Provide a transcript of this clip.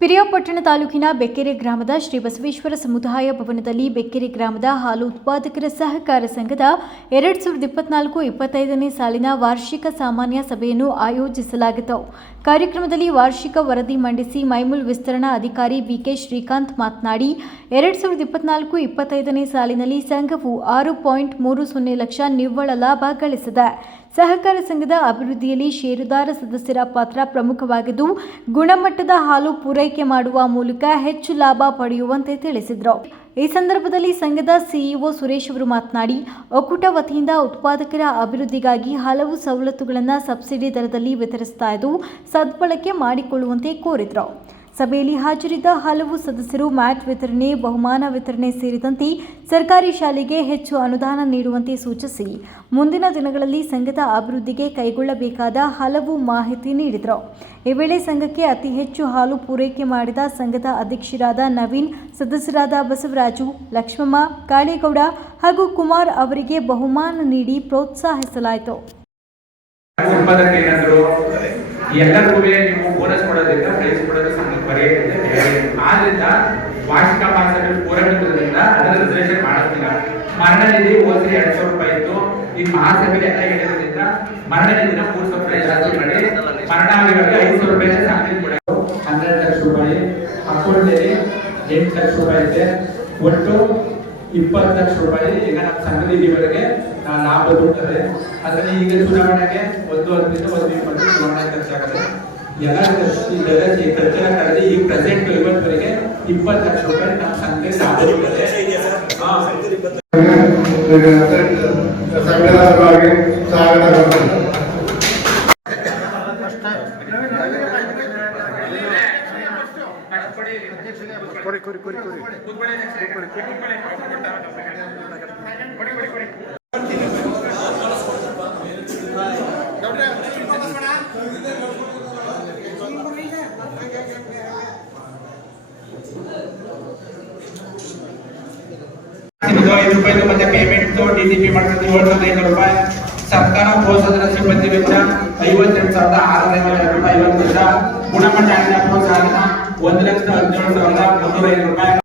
ಪಿರಿಯಾಪಟ್ಟಣ ತಾಲೂಕಿನ ಬೆಕ್ಕೆರೆ ಗ್ರಾಮದ ಶ್ರೀ ಬಸವೇಶ್ವರ ಸಮುದಾಯ ಭವನದಲ್ಲಿ ಬೆಕ್ಕೆರೆ ಗ್ರಾಮದ ಹಾಲು ಉತ್ಪಾದಕರ ಸಹಕಾರ ಸಂಘದ 2024-25ನೇ ಸಾಲಿನ ವಾರ್ಷಿಕ ಸಾಮಾನ್ಯ ಸಭೆಯನ್ನು ಆಯೋಜಿಸಲಾಗಿತ್ತು. ಕಾರ್ಯಕ್ರಮದಲ್ಲಿ ವಾರ್ಷಿಕ ವರದಿ ಮಂಡಿಸಿ ಮೈಮೂಲ್ ವಿಸ್ತರಣಾ ಅಧಿಕಾರಿ ಬಿಕೆ ಶ್ರೀಕಾಂತ್ ಮಾತನಾಡಿ 2024-25ನೇ ಸಾಲಿನಲ್ಲಿ ಸಂಘವು 6.30 ಲಕ್ಷ ನಿವ್ವಳ ಲಾಭ ಗಳಿಸಿದೆ. ಸಹಕಾರ ಸಂಘದ ಅಭಿವೃದ್ಧಿಯಲ್ಲಿ ಷೇರುದಾರ ಸದಸ್ಯರ ಪಾತ್ರ ಪ್ರಮುಖವಾಗಿದ್ದು, ಗುಣಮಟ್ಟದ ಹಾಲು ಪೂರೈಕೆ ಮಾಡುವ ಮೂಲಕ ಹೆಚ್ಚು ಲಾಭ ಪಡೆಯುವಂತೆ ತಿಳಿಸಿದರು. ಈ ಸಂದರ್ಭದಲ್ಲಿ ಸಂಘದ ಸಿಇಒ ಸುರೇಶ್ ಅವರು ಮಾತನಾಡಿ, ಒಕ್ಕೂಟ ವತಿಯಿಂದ ಉತ್ಪಾದಕರ ಅಭಿವೃದ್ಧಿಗಾಗಿ ಹಲವು ಸವಲತ್ತುಗಳನ್ನು ಸಬ್ಸಿಡಿ ದರದಲ್ಲಿ ವಿತರಿಸ್ತಾ ಇದ್ದು, ಸದ್ಬಳಕೆ ಮಾಡಿಕೊಳ್ಳುವಂತೆ ಕೋರಿದರು. ಸಭೆಯಲ್ಲಿ ಹಾಜರಿದ್ದ ಹಲವು ಸದಸ್ಯರು ಮ್ಯಾಟ್ ವಿತರಣೆ, ಬಹುಮಾನ ವಿತರಣೆ ಸೇರಿದಂತೆ ಸರ್ಕಾರಿ ಶಾಲೆಗೆ ಹೆಚ್ಚು ಅನುದಾನ ನೀಡುವಂತೆ ಸೂಚಿಸಿ ಮುಂದಿನ ದಿನಗಳಲ್ಲಿ ಸಂಘದ ಅಭಿವೃದ್ಧಿಗೆ ಕೈಗೊಳ್ಳಬೇಕಾದ ಹಲವು ಮಾಹಿತಿ ನೀಡಿದರು. ಈ ವೇಳೆ ಸಂಘಕ್ಕೆ ಅತಿ ಹೆಚ್ಚು ಹಾಲು ಪೂರೈಕೆ ಮಾಡಿದ ಸಂಘದ ಅಧ್ಯಕ್ಷರಾದ ನವೀನ್, ಸದಸ್ಯರಾದ ಬಸವರಾಜು, ಲಕ್ಷ್ಮಮ್ಮ, ಕಾಳೇಗೌಡ ಹಾಗೂ ಕುಮಾರ್ ಅವರಿಗೆ ಬಹುಮಾನ ನೀಡಿ ಪ್ರೋತ್ಸಾಹಿಸಲಾಯಿತು. ಎಲ್ಲರಿಗೂ ನೀವು ಬೋನಸ್ ಕೊಡೋದ್ರಿಂದ ಪ್ರೈಸ್ ಕೊಡೋದು ಸಂಘಕ್ಕೆ ಬರೆಯುತ್ತೆ. ಆದ್ರಿಂದ ವಾರ್ಷಿಕ ಮಹಾಸಭೆಗಳು ಪೂರೈಸುವುದರಿಂದ ಅದರ ರಿಸರ್ವೇಷನ್ ಮಾಡೋದಿಲ್ಲ. ಮರಣ ನಿಧಿ ಹೋದ್ರೆ 200 ರೂಪಾಯಿ ಇತ್ತು. ಈ ಮಹಾಸಭೆಯಲ್ಲಿ ಎಲ್ಲ ಹೇಳಿದ್ರಿಂದ ಮರಣ ನಿಧಿನ 300 ರೂಪಾಯಿ ಜಾಸ್ತಿ ಮಾಡಿ ಮರಣ ಆಗಿರೋದು 500 ರೂಪಾಯಿ ಸಂಘಕ್ಕೆ ಕೊಡೋದು. 12 ಲಕ್ಷ ರೂಪಾಯಿ ಅಕೌಂಟಲ್ಲಿ 8 ಲಕ್ಷ ರೂಪಾಯಿ ಇದೆ. ಒಟ್ಟು 20 ಲಕ್ಷ ರೂಪಾಯಿ ಈಗ ನಮ್ಮ ಸಂಘದ ಇಲ್ಲಿವರೆಗೆ ಲಾಭ ಬರುತ್ತದೆ. ಅದರಲ್ಲಿ ಈಗ ಚುನಾವಣೆಗೆ 1-20 ಚುನಾವಣೆ ಖರ್ಚಾಗುತ್ತೆ. ಎಲ್ಲ ಖರ್ಚೆಲ್ಲ ಕಳೆದು ಈಗ ಪ್ರೆಸೆಂಟ್ ಇವತ್ತವರೆಗೆ 20 ಲಕ್ಷ ರೂಪಾಯಿ ನಮ್ಮ ಸಂಘಕ್ಕೆ ಲಾಭ ಬರುತ್ತದೆ. ₹5 ಮತ್ತೆ ಪೇಮೆಂಟ್ ಡಿಸಿಪಿ ಮಾಡ್ತಾರೆ 705 ರೂಪಾಯಿ. ಸರ್ಕಾರ ಪ್ರೋತ್ಸಾಹದ ಸಿಬ್ಬಂದಿ ವೆಚ್ಚ 52,650 ರೂಪಾಯಿ. ಗುಣಮಟ್ಟ ಪ್ರೋತ್ಸಾಹ 1,17,305 ರೂಪಾಯಿ.